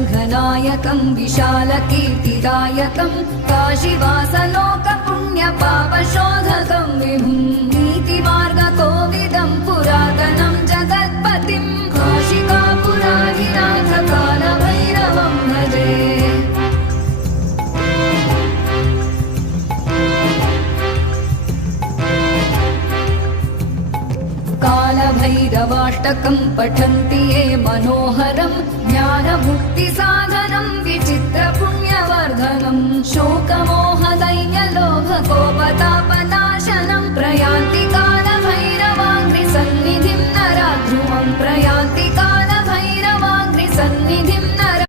शङ्खनायकं विशालकीर्तिदायकं काशीवासलोकपुण्यपापशोधकं विभुं नीतिमार्गकोविदं पुरातनं जगत्पतिं काशिकापुराधिनाथ कालभैरवं भजे। कालभैरवाष्टकं पठन्ति ये मनोहरं